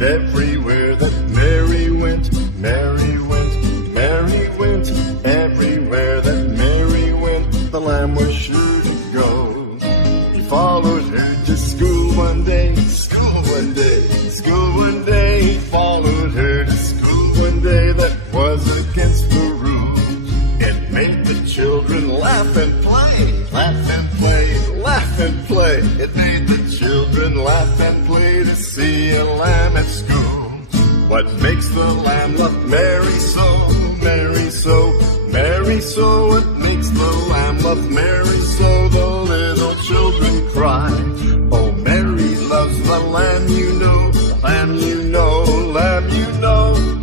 And everywhere that Mary went, Mary went, Mary went. Everywhere that Mary went, the lamb was sure to go. He followed her to school one day, school one day, school one day. He followed her to school one day, that was against the rules. It made the children laugh and play, laugh and play, laugh and play. It made the children laugh and play to see a lamb at school. What makes the lamb love Mary so, Mary so, Mary so? What makes the lamb love Mary so? The little children cry. Oh, Mary loves the lamb, you know, lamb, you know, lamb, you know.